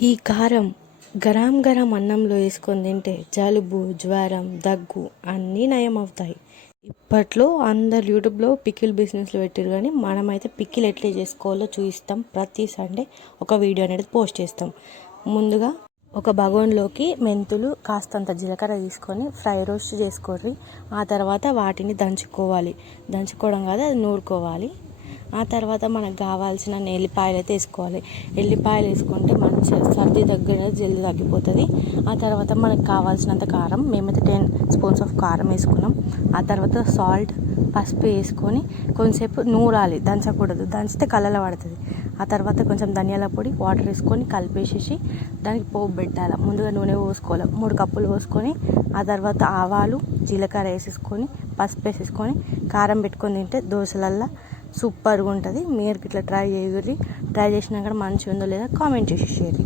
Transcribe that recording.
ఈ కారం గరం గరం అన్నంలో వేసుకొని తింటే జలుబు జ్వరం దగ్గు అన్నీ నయం అవుతాయి ఇప్పట్లో అందరు యూట్యూబ్లో పికిల్ బిజినెస్లు పెట్టారు కానీ మనమైతే పికిల్ ఎట్లా చేసుకోవాలో చూపిస్తాం ప్రతి సండే ఒక వీడియో అనేది పోస్ట్ చేస్తాం. ముందుగా ఒక బగోన్లోకి మెంతులు కాస్తంత జీలకర్ర తీసుకొని ఫ్రై రోస్ట్ చేసుకోర్రి. ఆ తర్వాత వాటిని దంచుకోవాలి. దంచుకోవడం కాదు అది నూరుకోవాలి. ఆ తర్వాత మనకు కావాల్సిన ఎల్లిపాయలు అయితే వేసుకోవాలి ఎల్లిపాయలు వేసుకుంటే మంచిగా సర్ది దగ్గర జల్దీ తగ్గిపోతుంది. ఆ తర్వాత మనకు కావాల్సినంత కారం మేమైతే టెన్ స్పూన్స్ ఆఫ్ కారం వేసుకున్నాం. ఆ తర్వాత సాల్ట్ పసుపు వేసుకొని కొంచెంసేపు నూరాలి. దంచకూడదు. దంచితే కళ్ళలో పడుతుంది. ఆ తర్వాత కొంచెం ధనియాల పొడి వాటర్ వేసుకొని కలిపేసేసి దానికి పోపు పెట్టాలి. ముందుగా నూనె పోసుకోవాలి. మూడు కప్పులు పోసుకొని ఆ తర్వాత ఆవాలు జీలకర్ర వేసేసుకొని పసుపు వేసేసుకొని కారం పెట్టుకొని తింటే దోశలల్లా సూపర్గా ఉంటుంది. మీరు ఇట్లా ట్రై చేయరు ట్రై చేసినాక మంచిగా ఉందో లేదో కామెంట్ చేసి షేర్